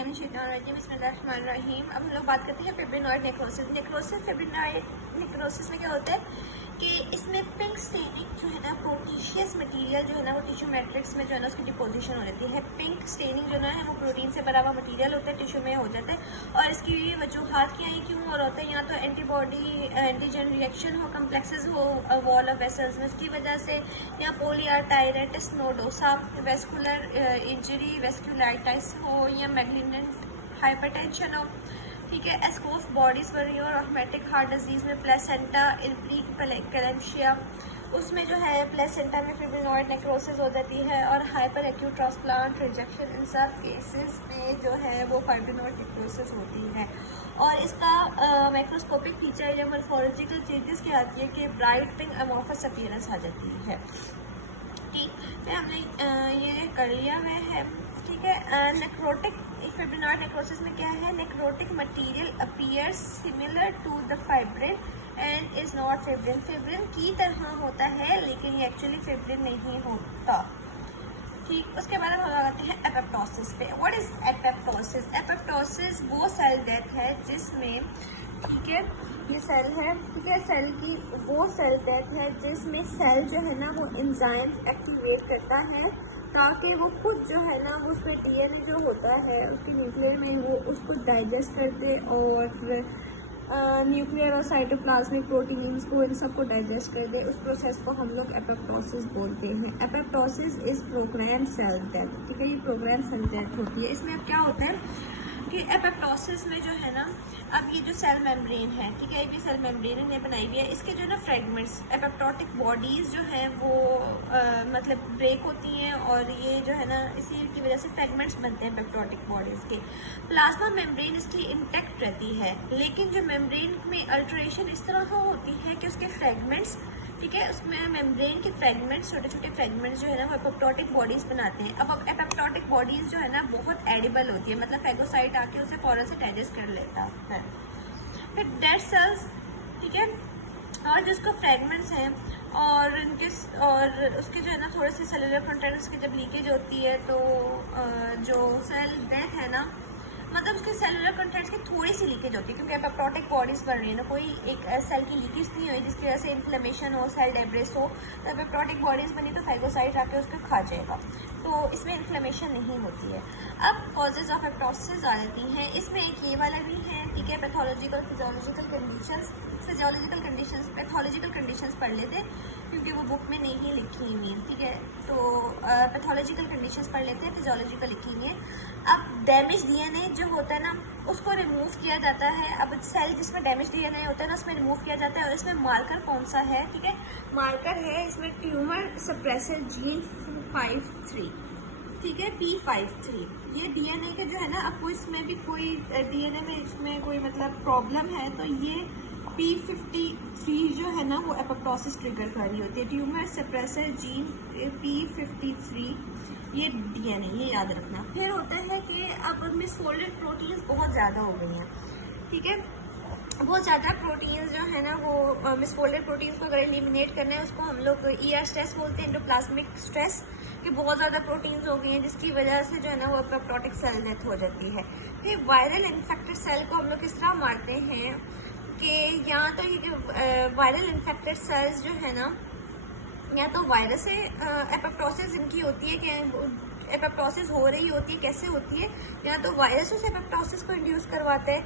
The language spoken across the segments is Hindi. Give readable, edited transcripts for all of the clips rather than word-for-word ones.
बिस्मिल्लाहिर्रहमानिर्रहीम। अब हम लोग बात करते हैं फिब्रिनॉइड नेक्रोसिस। फिब्रिनॉइड नेक्रोसिस में क्या होता है कि इसमें पिंक स्टेनिंग जो है ना, प्रोटीशियस मटेरियल जो है ना, वो टिश्यू मैट्रिक्स में जो है ना उसकी डिपोजिशन हो जाती है। पिंक स्टेनिंग जो है वो प्रोटीन से भरा हुआ मटेरियल होता है, टिश्यू में हो जाता है। और इसकी वजूहात क्या है, क्यों और होता है, या तो एंटीबॉडी एंटीजन रिएक्शन हो, कम्प्लेक्सेस हो वॉल ऑफ वेसल्स में, उसकी वजह से, या पोलियार्टाइटिस नोडोसा, वेस्कुलर इंजरी वेस्कुलाइटिस हो, या मैग्नीनेंट हाइपरटेंशन हो, ठीक है। एस्कोस बॉडीज और रोमेटिक हार्ट डिजीज में प्लेसेंटा इन प्री-क्लैम्शिया, उसमें जो है प्लेसेंटा में फिब्रिनॉइड नेक्रोसिस हो जाती है। और हाइपर एक्यूट ट्रांसप्लांट रिजेक्शन, इन सब केसेस में जो है वो फिब्रिनॉइड नेक्रोसिस होती है। और इसका माइक्रोस्कोपिक फीचर या मॉर्फोलॉजिकल चेंजेस क्या आती है कि ब्राइट पिंक अमॉर्फस अपीयरेंस आ जाती है। ठीक, फिर हमने ये कर लिया हुआ है, ठीक है। नेक्रोटिक फिब्रिनॉइड नेक्रोसिस में क्या है, necrotic material appears similar to the fibrin and is not fibrin. Fibrin की तरह होता है लेकिन ये एक्चुअली फिब्रिन नहीं होता। ठीक, उसके बाद हम आते हैं एपोप्टोसिस पे। What is apoptosis? एपोप्टोसिस वो सेल डेथ है जिसमें, ठीक है, ये सेल है, ठीक है, सेल की वो सेल डेथ है जिसमें सेल जो है ना वो एंजाइम्स एक्टिवेट करता है ताकि वो खुद जो है ना वो उसमें डीएनए जो होता है उसके न्यूक्लियर में वो उसको डाइजेस्ट कर दे और न्यूक्लियर और साइटोप्लाज्मिक प्रोटीन्स को, इन सब को डाइजेस्ट कर दे। उस प्रोसेस को हम लोग एपोप्टोसिस बोलते हैं। Apoptosis is program cell death, ठीक है, ये प्रोग्राम सेल डेथ होती है। इसमें अब क्या होता है कि एपोप्टोसिस में जो है ना, अब ये जो सेल मेम्ब्रेन है, ठीक है, ये भी सेल मेम्ब्रेन ने बनाई हुई है, इसके जो है ना फ्रेगमेंट्स, एपोप्टोटिक बॉडीज़ जो हैं वो मतलब ब्रेक होती हैं और ये जो है ना इसी की वजह से फ्रेगमेंट्स बनते हैं एपोप्टोटिक बॉडीज़ के। प्लाज्मा मेम्ब्रेन इसकी इंटेक्ट रहती है, लेकिन जो मेम्ब्रेन में अल्टरेशन इस तरह होती है कि उसके फ्रेगमेंट्स, ठीक है, उसमें मेम्ब्रेन के फ्रेगमेंट्स, छोटे छोटे फ्रेगमेंट्स जो है ना वो एपोप्टोटिक बॉडीज़ बनाते हैं। अब एपोप्टोटिक बॉडीज़ जो है ना बहुत एडिबल होती है, मतलब फैगोसाइट आके उसे फौरन से डाइजेस्ट कर लेता है। फिर डेड सेल्स, ठीक है, और जिसको फ्रेगमेंट्स हैं और उनके और उसके जो है ना थोड़े से सेलुलर कंटेंट्स की जब लीकेज होती है तो जो सेल डेथ है ना, मतलब उसके सेलुलर कंटेंट्स की थोड़ी सी लीकेज होती है, क्योंकि एपोप्टोटिक बॉडीज बन रही है ना, कोई एक सेल की लीकेज नहीं हुई जिसकी वजह से इन्फ्लेमेशन हो, सेल डेब्रिस हो, तो एपोप्टोटिक बॉडीज बनी तो फाइगोसाइट आके उसको खा जाएगा, तो इसमें इन्फ्लेमेशन नहीं होती है। अब कॉजेज ऑफ एपोप्टोसिस आ जाती हैं, इसमें एक ये वाला भी है, ठीक है, pathological physiological conditions, physiological conditions, pathological conditions पढ़ लेते क्योंकि वो बुक में नहीं लिखी हुई है, ठीक है, तो पैथोलॉजिकल कंडीशंस पढ़ लेते हैं, फिजियोलॉजिकल लिखी हुई है। अब डैमेज डीएनए जो होता है ना उसको रिमूव किया जाता है। अब सेल जिसमें डैमेज डीएनए होता है ना उसमें रिमूव किया जाता है, और इसमें मार्कर कौन सा है, ठीक है, मार्कर है इसमें ट्यूमर सप्रेसर जीन 53, ठीक है, P53। ये डीएनए के जो है ना, आपको इसमें भी कोई डीएनए में इसमें कोई मतलब प्रॉब्लम है तो ये P53 जो है ना वो एपोप्टोसिस ट्रिगर कर रही होती है। ट्यूमर सप्रेसर जीन P53 ये डीएनए, ये याद रखना। फिर होता है कि अब मिसफोल्डेड प्रोटीन्स बहुत ज़्यादा हो गई हैं, ठीक है, बहुत ज़्यादा प्रोटीन्स जो है ना वो मिसफोल्डेड प्रोटीन्स को अगर एलिमिनेट करना है उसको हम लोग ER स्ट्रेस बोलते हैं, एंडोप्लाज्मिक स्ट्रेस, कि बहुत ज़्यादा प्रोटीन्स हो गई हैं जिसकी वजह से जो है ना वो एपोप्टोटिक सेल डेथ हो जाती है। फिर वायरल इन्फेक्टेड सेल को हम लोग किस तरह मारते हैं कि या तो ये वायरल इन्फेक्टेड सेल्स जो है ना, या तो वायरस से एपोप्टोसिस इनकी होती है कि एपोप्टोसिस हो रही होती है, कैसे होती है, या तो वायरस उस एपोप्टोसिस को इंड्यूस करवाता है,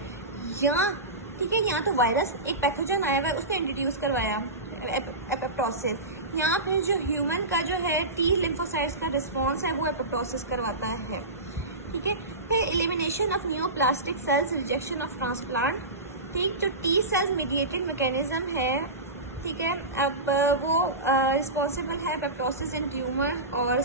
या ठीक है, या तो वायरस एक पैथोजन आया हुआ है उसने इंट्रोड्यूस करवाया एपोप्टोसिस, या फिर जो ह्यूमन का जो है टी लिम्फोसाइट्स का रिस्पॉन्स है वो एपोप्टोसिस करवाता है, ठीक है। फिर elimination of neoplastic cells, rejection of transplant, ठीक, जो टी सेल्स मीडिएटेड मैकेनिज्म है, ठीक है, अब वो रिस्पॉन्सिबल है एपोप्टोसिस इन ट्यूमर और